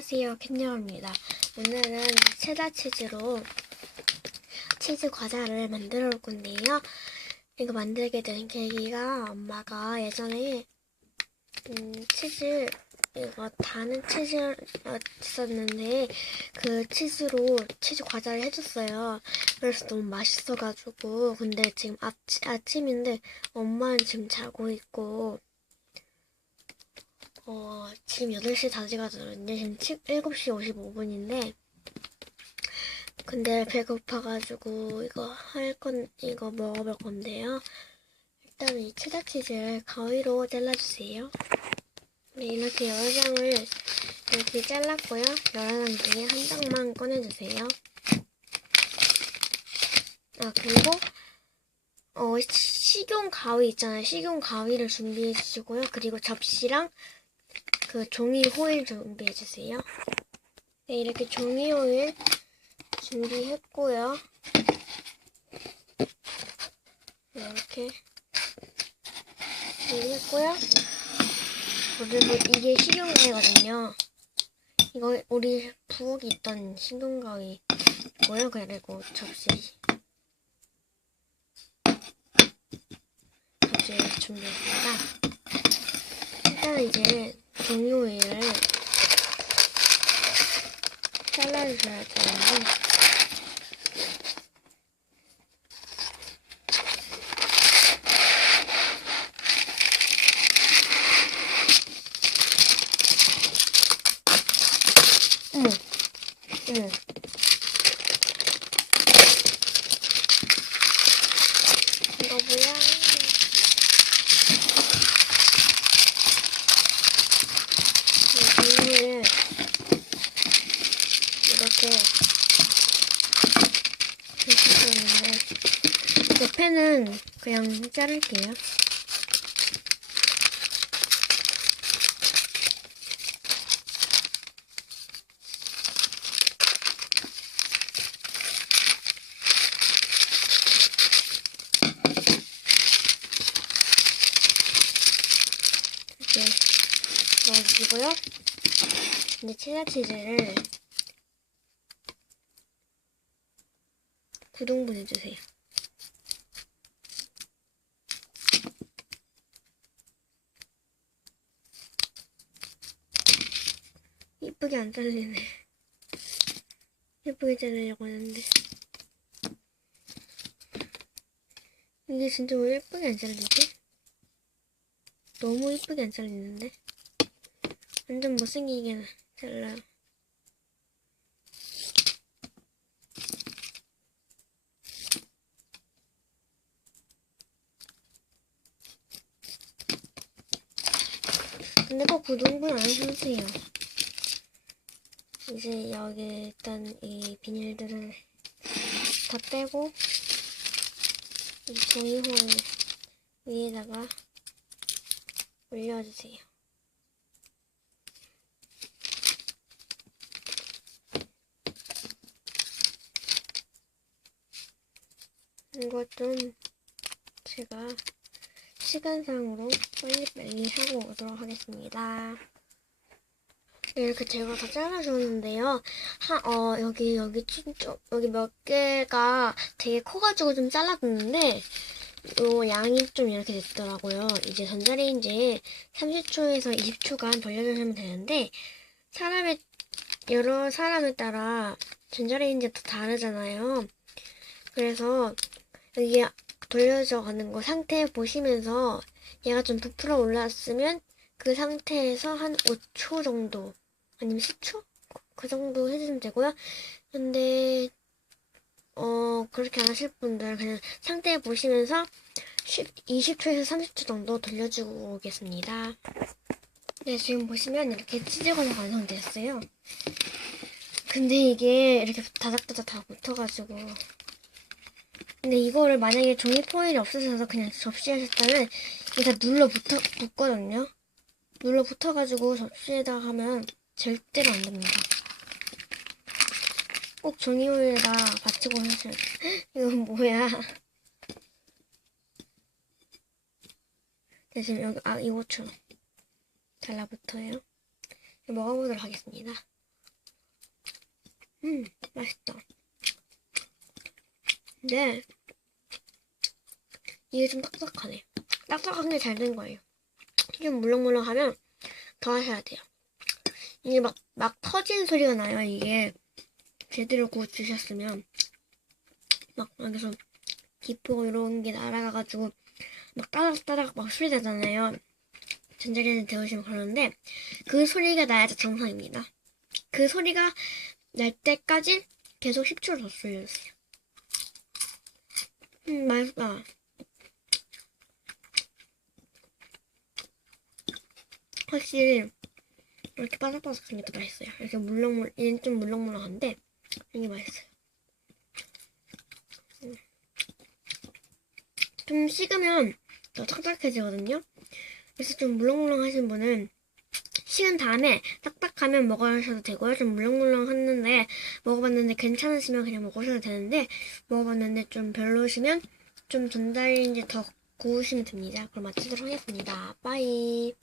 안녕하세요. 캔녀입니다. 오늘은 체다 치즈로 치즈 과자를 만들어 볼 건데요. 이거 만들게 된 계기가 엄마가 예전에 음, 치즈 이거 다는 치즈였었는데 그 치즈로 치즈 과자를 해줬어요. 그래서 너무 맛있어가지고 근데 지금 아치, 아침인데 엄마는 지금 자고 있고 어, 지금 8시 다 돼가거든요. 지금 7시 55분인데. 근데 배고파가지고 이거 할 건, 이거 먹어볼 건데요. 일단은 이 체다 치즈를 가위로 잘라주세요. 네, 이렇게 여러 장을 이렇게 잘랐고요. 여러 장 중에 한 장만 꺼내주세요. 아, 그리고, 어, 식용 가위 있잖아요. 식용 가위를 준비해 주시고요. 그리고 접시랑 그 종이 호일 준비해 주세요. 네, 이렇게 종이 호일 준비했고요. 네, 이렇게 준비했고요. 그리고 이게 식용가위거든요. 이거 우리 부엌에 있던 식용가위고요. 그리고 접시 접시 준비했습니다. 일단 이제 종료일을 잘라주셔야 되는데 어머 이거 뭐야 이 종이를 이렇게 해주셨는데 옆에는 그냥 자를게요. 이렇게 넣어주시고요. 이제 체다 치즈를 9등분 해주세요. 이쁘게 안 잘리네. 예쁘게 자르려고 하는데. 이게 진짜 왜 예쁘게 안 잘리지? 너무 예쁘게 안 잘리는데? 완전 못생기게 잘라요. 근데 꼭 구동분 안 해주세요. 이제 여기 일단 이 비닐들을 다 빼고 이 종이홀 위에다가 올려주세요. 이것 좀 제가 시간상으로 빨리빨리 하고 오도록 하겠습니다. 네, 이렇게 제가 다 잘라줬는데요. 하, 어, 여기, 여기, 좀, 좀, 여기 몇 개가 되게 커가지고 좀 잘라줬는데, 요 양이 좀 이렇게 됐더라고요. 이제 전자레인지에 30초에서 20초간 돌려주시면 되는데, 사람의, 여러 사람에 따라 전자레인지가 또 다르잖아요. 그래서, 여기 돌려져 가는 거 상태 보시면서 얘가 좀 부풀어 올랐으면 그 상태에서 한 5초 정도 아니면 10초? 그 정도 해주시면 되고요. 근데 어 그렇게 안 하실 분들 그냥 상태 보시면서 20초에서 30초 정도 돌려주고 오겠습니다. 네 지금 보시면 이렇게 치즈가 완성됐어요. 근데 이게 이렇게 다닥다닥 다 붙어가지고 근데 이거를 만약에 종이 포일이 없으셔서 그냥 접시에 하셨다면 이게 다 눌러 붙어, 붙거든요. 눌러 붙어가지고 접시에다가 하면 절대로 안 됩니다. 꼭 종이 호일에다 받치고 하셔야 돼요. 이건 뭐야. 네, 지금 여기, 아, 이것처럼 달라붙어요. 먹어보도록 하겠습니다. 음, 맛있다. 근데 이게 좀 딱딱하네. 딱딱한 게 잘 된 거예요. 좀 물렁물렁하면 더 하셔야 돼요. 이게 막, 막 터지는 소리가 나요, 이게. 제대로 구워주셨으면. 막, 여기서 기포 이런 게 날아가가지고, 막 따닥따닥 막 소리 나잖아요. 전자레인지 데우시면 그러는데, 그 소리가 나야지 정상입니다. 그 소리가 날 때까지 계속 10초를 더 돌려주세요. 음, 맛있다. 확실히 이렇게 바삭바삭한 게 더 맛있어요. 이렇게 물렁물, 얘는 좀 물렁물렁한데 이게 맛있어요. 음. 좀 식으면 더 탁탁해지거든요. 그래서 좀 물렁물렁 하신 분은 식은 다음에 딱딱하면 먹으셔도 되고요. 좀 물렁물렁 했는데 먹어봤는데 괜찮으시면 그냥 먹으셔도 되는데 먹어봤는데 좀 별로시면 좀 전자레인지 더 구우시면 됩니다. 그럼 마치도록 하겠습니다. 빠이.